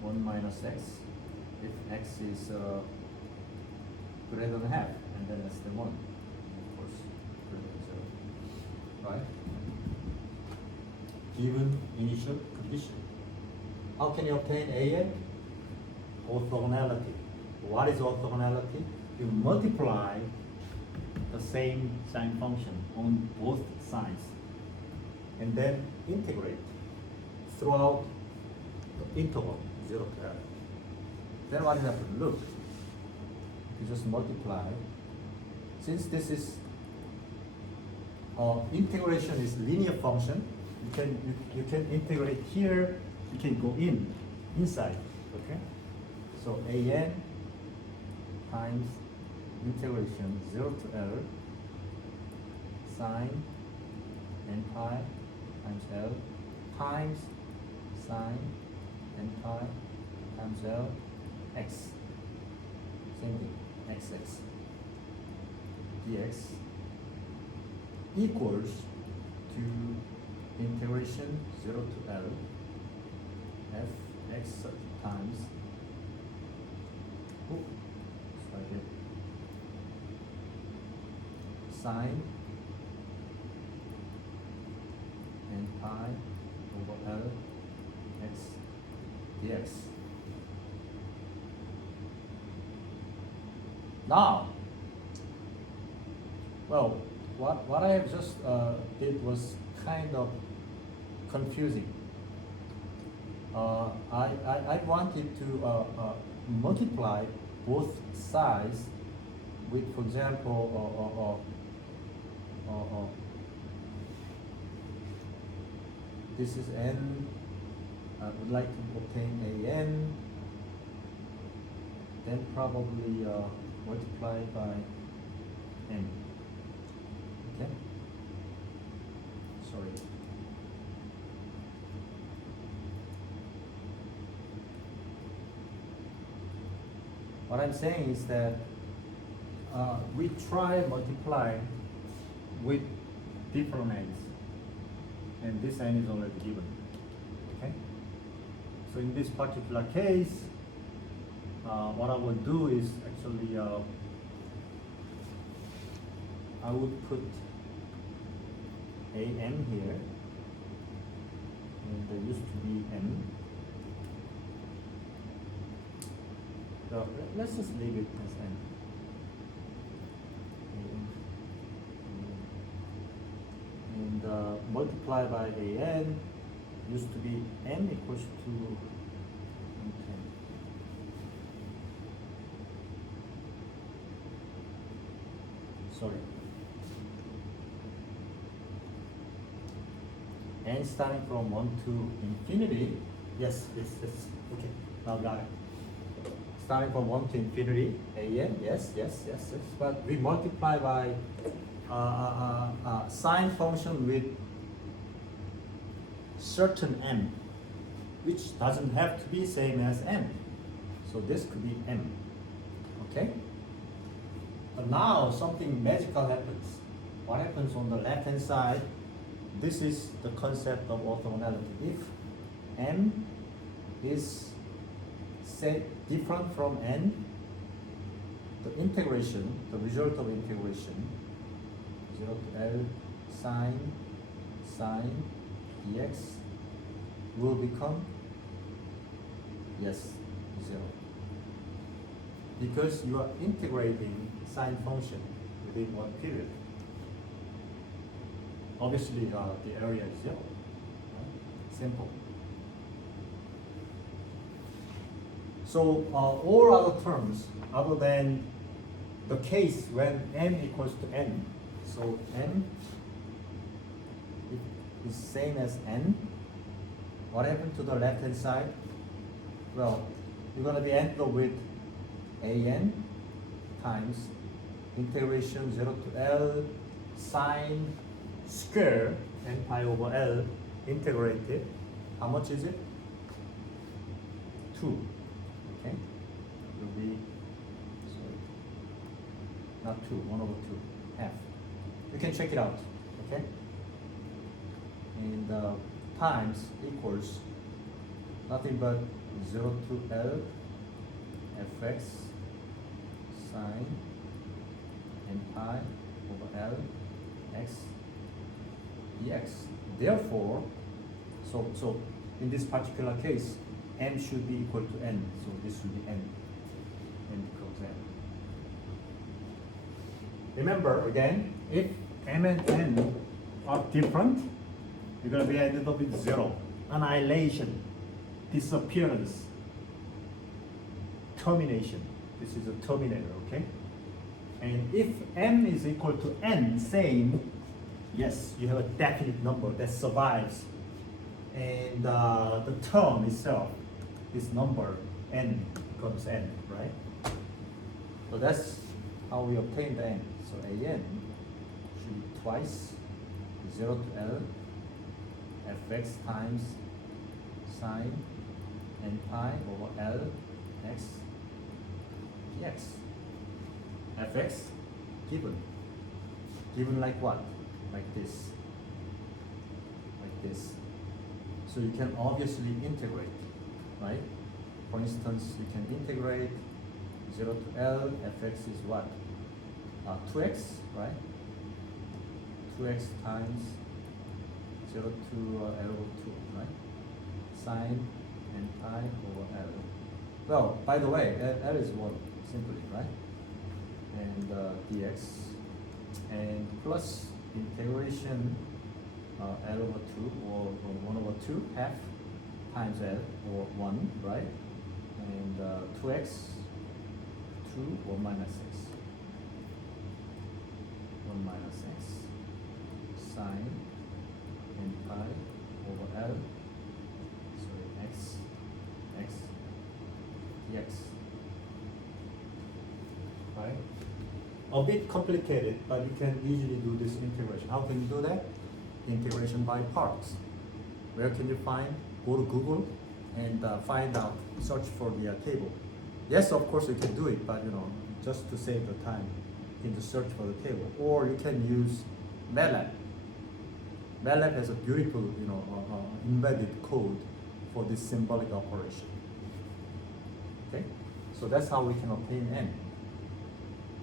one minus x, if x is greater than half, and then less than 1, of course, greater than 0, right? Given initial condition. How can you obtain an? Orthogonality. What is orthogonality? You multiply the same sine function on both sides and then integrate throughout the interval 0 to L. Then what happens? Look, you just multiply. Since this is integration is linear function, you can integrate here. You can go inside. Okay. So an times integration 0 to L sine n pi times L times sine n pi times L x. Same thing, xx dx equals to integration 0 to L fx times sine n pi over L x dx. Now, well, what I have just did was kind of confusing. I wanted to multiply both sides with, for example, this is n. I would like to obtain a n, then probably multiply by n. Okay. Sorry. What I'm saying is that we try multiply with different n's, and this n is already given. Okay. So in this particular case, what I will do is actually I would put a n here, and there used to be n. So let's just leave it as n. And multiply by a n used to be n equals to 10. Sorry. N starting from 1 to infinity. Yes, okay, now got it. Starting from 1 to infinity, an, yes. But we multiply by sine function with certain m, which doesn't have to be same as n. So this could be m. Okay? But now something magical happens. What happens on the left hand side? This is the concept of orthogonality. If m is say different from n, the integration, the result of integration, 0 to L sine dx will become, yes, 0. Because you are integrating sine function within one period. Obviously, the area is 0. Right? Simple. So all other terms other than the case when m equals to n, so m is same as n, what happened to the left hand side? Well, you're going to be end up with an times integration 0 to L sine square n pi over L integrated. How much is it? 2. Okay, will be, sorry, not 2, 1 over 2, half. You can check it out, okay? And times equals nothing but 0 to L fx sine n pi over L x dx. Therefore, so in this particular case, m should be equal to n, so this should be n becomes n. Remember again, if m and n are different, you're going to be ended up with 0, annihilation, disappearance, termination. This is a terminator, okay? And if m is equal to n, same, yes, you have a definite number that survives. And the term itself, this number, n becomes n, right? So that's how we obtain the n. So an should be twice 0 to L fx times sine n pi over L x dx. Fx given. Given like what? Like this. Like this. So you can obviously integrate, right? For instance, you can integrate 0 to L, fx is what? 2x, right? 2x times 0 to L over 2, right? Sine n pi over L. Well, by the way, L is 1, simply, right? And dx, and plus integration L over 2 or 1 over 2 half times L or 1, right? And 2x 2 or minus x. 1 minus x sine n pi over L, sorry, x dx. Right? A bit complicated, but you can easily do this integration. How can you do that? Integration by parts. Where can you find? Go to Google and find out, search for the table. Yes, of course you can do it, but just to save the time, you can just search for the table. Or you can use MATLAB. MATLAB has a beautiful, embedded code for this symbolic operation. Okay, so that's how we can obtain n.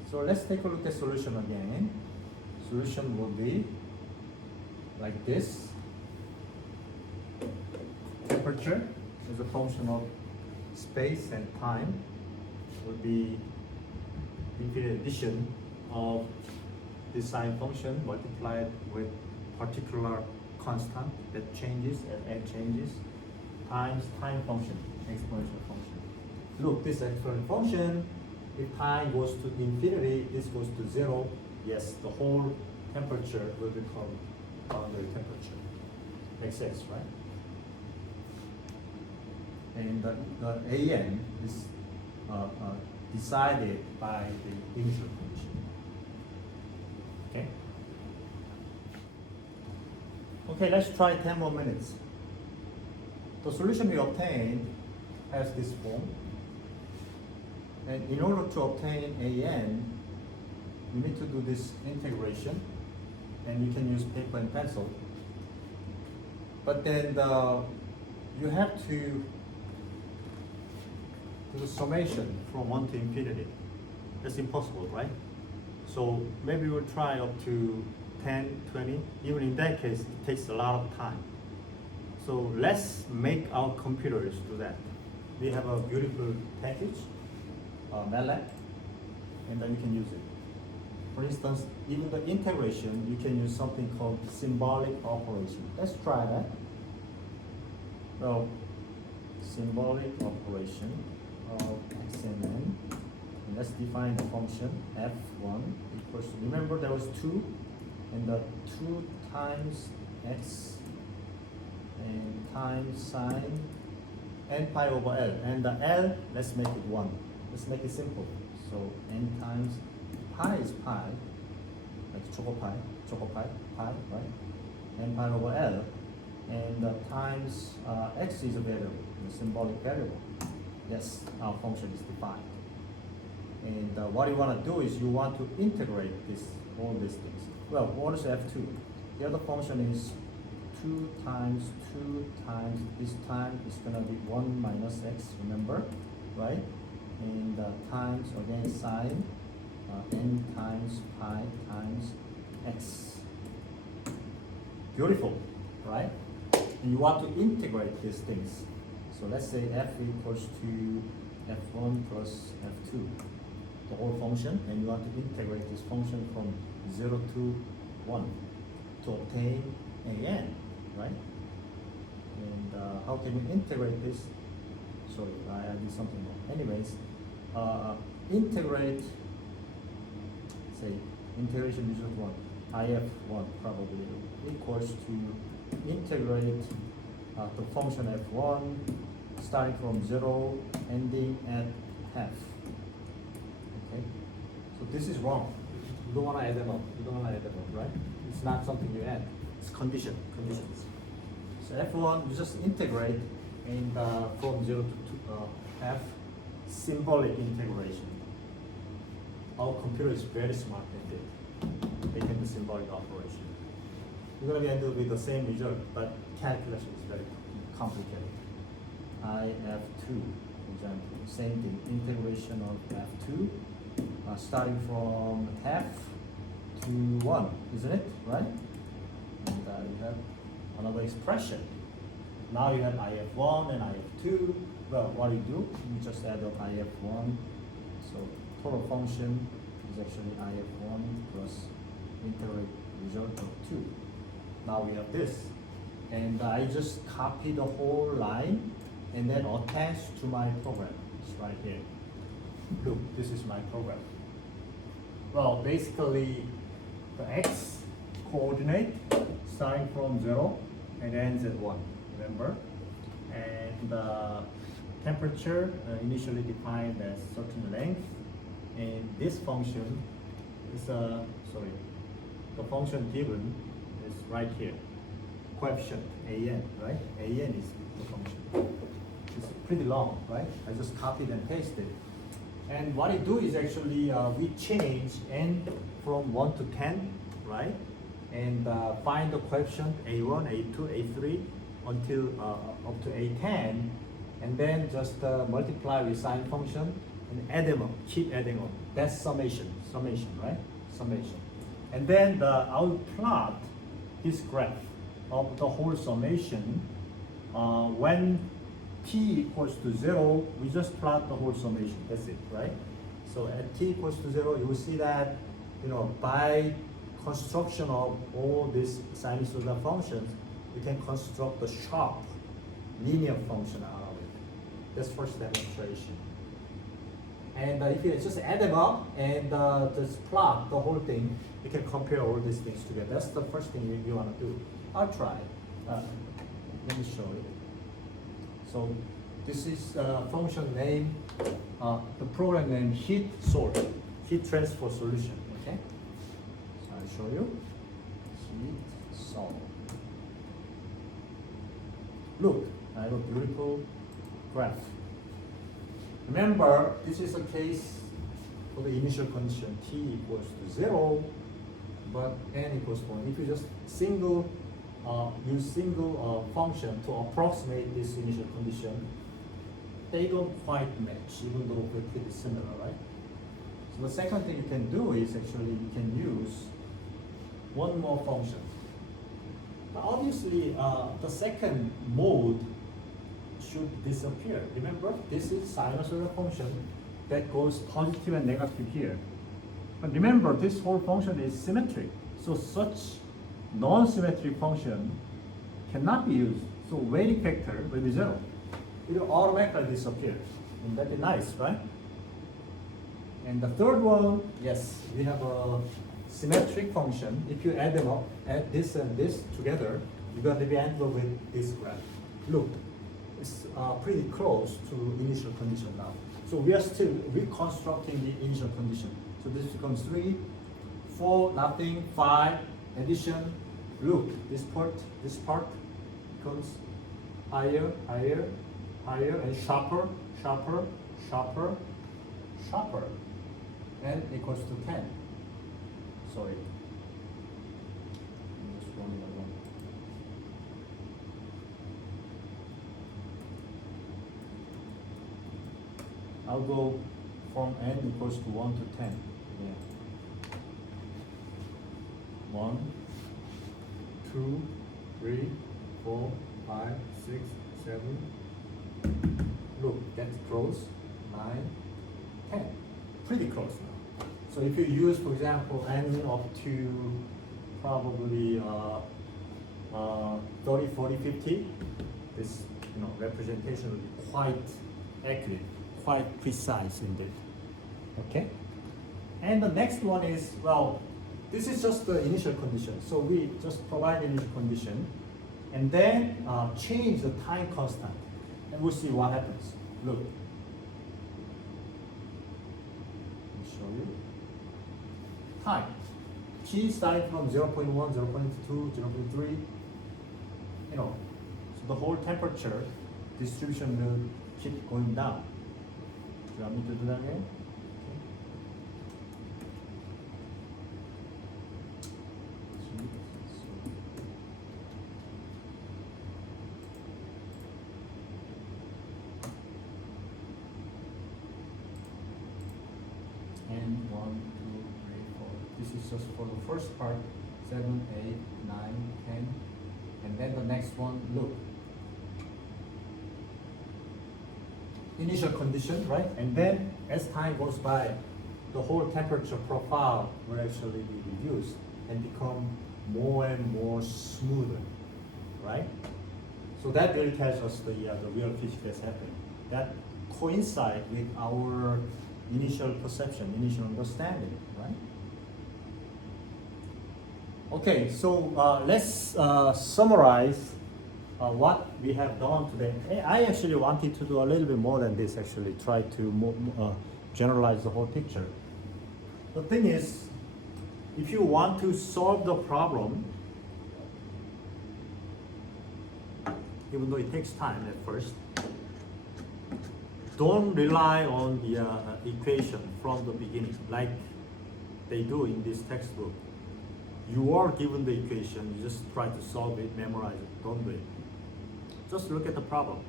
So let's take a look at solution again. Solution will be like this. Temperature is a function of space and time. Will be infinite addition of this sine function multiplied with particular constant that changes as n changes times time function, exponential function. Look, this exponential function, if time goes to infinity, this goes to 0, yes, the whole temperature will become boundary temperature. Makes sense, right? And the an is decided by the initial condition. Okay? Okay, let's try 10 more minutes. The solution we obtained has this form. And in order to obtain an, you need to do this integration. And you can use paper and pencil. But then you have to do the summation from 1 to infinity. That's impossible, right? So maybe we'll try up to 10, 20. Even in that case, it takes a lot of time. So let's make our computers do that. We have a beautiful package, MATLAB, and then you can use it. For instance, even the integration, you can use something called symbolic operation. Let's try that. So, symbolic operation of x and n. And let's define the function f1 equals to, remember there was 2, and the 2 times x and times sine n pi over L. And the L, let's make it 1. Let's make it simple. So n times pi is pi, like choco pi, pi, right? N pi over L. And times x is a variable, a symbolic variable. Yes, our function is defined. And what you want to do is you want to integrate all these things. Well, what is f2? The other function is 2 times this time is going to be 1 minus x, remember, right? And times again sine n times pi times x. Beautiful, right? And you want to integrate these things. So let's say f equals to f1 plus f2, the whole function, and you want to integrate this function from 0 to 1 to obtain an, right? And how can we integrate this? Sorry, I did something wrong. Anyways, integrate, say, integration is 1. IF1 probably equals to integrate the function f1 starting from 0 ending at half. Okay, so this is wrong. You don't want to add them up. You don't want to add them up, right? It's not something you add. It's conditions. So f1 you just integrate and from 0 to half, symbolic integration. Our computer is very smart indeed. They can do symbolic operation. You're going to end up with the same result, but calculation is very complicated. IF2, for example, same thing, integration of f2, starting from half to 1, isn't it, right? And you have another expression. Now you have IF1 and IF2. Well, what do? You just add up IF1. So total function is actually IF1 plus integrate result of 2. Now we have this. And I just copy the whole line and then attach to my program. It's right here. Look, this is my program. Well, basically, the x coordinate starting from 0 and ends at 1, remember? And the temperature initially defined as certain length. And this function is, the function given is right here. Coefficient, an, right? An is the function. It's pretty long, right? I just copied and pasted. And what I do is actually we change n from 1 to 10, right? And find the coefficient a1, a2, a3 until up to a10, and then just multiply with sine function and add them up, keep adding up. That's summation, right? Summation. And then I'll plot this graph of the whole summation. When t equals to 0, we just plot the whole summation. That's it, right? So at t equals to 0, you will see that, by construction of all these sinusoidal functions, you can construct the sharp linear function out of it. That's first demonstration. And if you just add them up and just plot the whole thing, you can compare all these things together. That's the first thing you want to do. I'll try. Let me show you. So this is function name, the program name heat transfer solution. Okay. So I'll show you. Heat solve. Look, I have a beautiful graph. Remember, this is a case for the initial condition t equals to 0, but n equals 1. If you just use single function to approximate this initial condition, they don't quite match, even though they're pretty similar, right? So the second thing you can do is actually you can use one more function. Now obviously, the second mode should disappear. Remember, this is sinusoidal function that goes positive and negative here. But remember, this whole function is symmetric. So such non-symmetric function cannot be used. So weighting factor will be 0. It will automatically disappear. And that'd be nice, right? And the third one, yes, we have a symmetric function. If you add them up, add this and this together, you're going to be end up with this graph. Look, it's pretty close to initial condition now. So we are still reconstructing the initial condition. So this becomes 3, 4, nothing, 5, addition. Look, this part becomes higher, and sharper, and equals to 10. Sorry. I'm just running along. I'll go from n equals to 1 to 10. Yeah. 1, 2, 3, 4, 5, 6, 7. Look, that's close. 9, 10. Pretty close now. So if you use, for example, n up to probably 30, 40, 50, this representation will be quite accurate, quite precise indeed. Okay? And the next one is, well, this is just the initial condition. So we just provide initial condition and then change the time constant. And we'll see what happens. Look. Let me show you. Time. T starting from 0.1, 0.2, 0.3. You know, so the whole temperature distribution will keep going down. Do you want me to do that again? And 1, 2, 3, 4. This is just for the first part. 7, 8, 9, 10. And then the next one, look. Initial condition, right? And then as time goes by, the whole temperature profile will actually be reduced and become more and more smoother, right? So that really tells us the real physics that's happening. That coincides with our initial perception, initial understanding, right? Okay, so let's summarize what we have done today. I actually wanted to do a little bit more than this, actually, try to generalize the whole picture. The thing is, if you want to solve the problem, even though it takes time at first, don't rely on the equation from the beginning, like they do in this textbook. You are given the equation, you just try to solve it, memorize it, don't do it. Just look at the problem.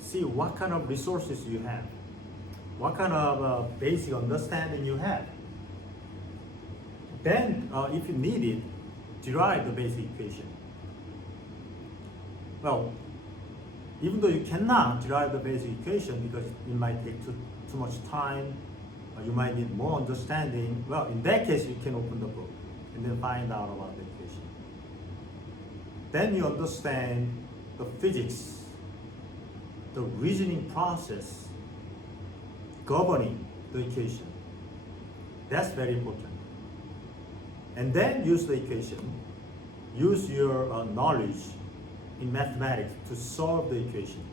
See what kind of resources you have, what kind of basic understanding you have. Then, if you need it, derive the basic equation. Well, even though you cannot derive the basic equation because it might take too much time, you might need more understanding, well, in that case, you can open the book and then find out about the equation. Then you understand the physics, the reasoning process governing the equation. That's very important. And then use the equation, use your knowledge in mathematics to solve the equation.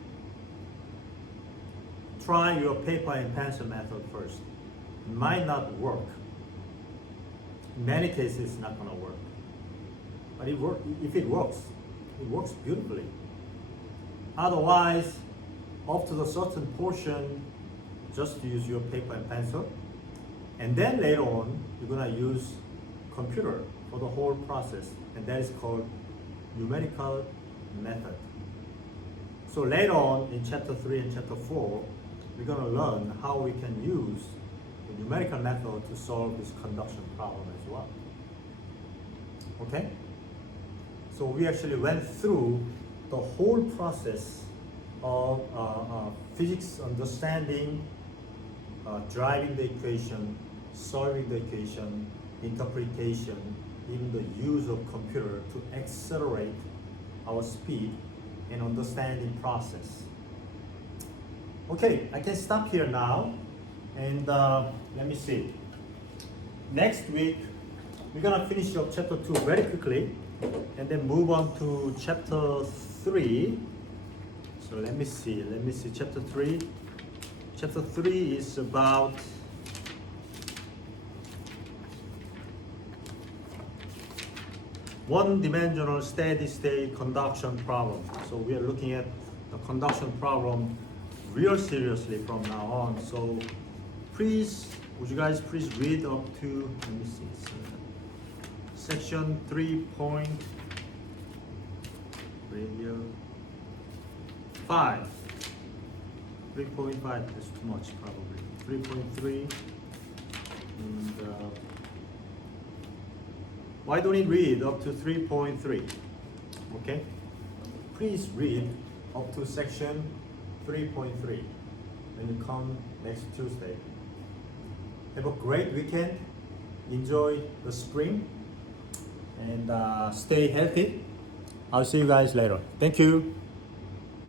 Try your paper and pencil method first. It might not work. In many cases, it's not going to work. But if it works beautifully. Otherwise, up to the certain portion, just use your paper and pencil. And then later on, you're going to use computer for the whole process. And that is called numerical method. So later on in chapter 3 and chapter 4, we're going to learn how we can use the numerical method to solve this conduction problem as well. Okay? So we actually went through the whole process of physics understanding, driving the equation, solving the equation, interpretation, even the use of computer to accelerate our speed and understanding process. Okay, I can stop here now, and let me see. Next week, we're gonna finish up chapter 2 very quickly, and then move on to chapter 3. So let me see, chapter 3. Chapter 3 is about one-dimensional steady-state conduction problem. So we are looking at the conduction problem real seriously from now on. So please, would you guys please read up to, let me see, section 3.5. 3.5 is too much probably. 3.3 and why don't you read up to 3.3? Okay? Please read up to section 3.3 when you come next Tuesday. Have a great weekend. Enjoy the spring and stay healthy. I'll see you guys later. Thank you.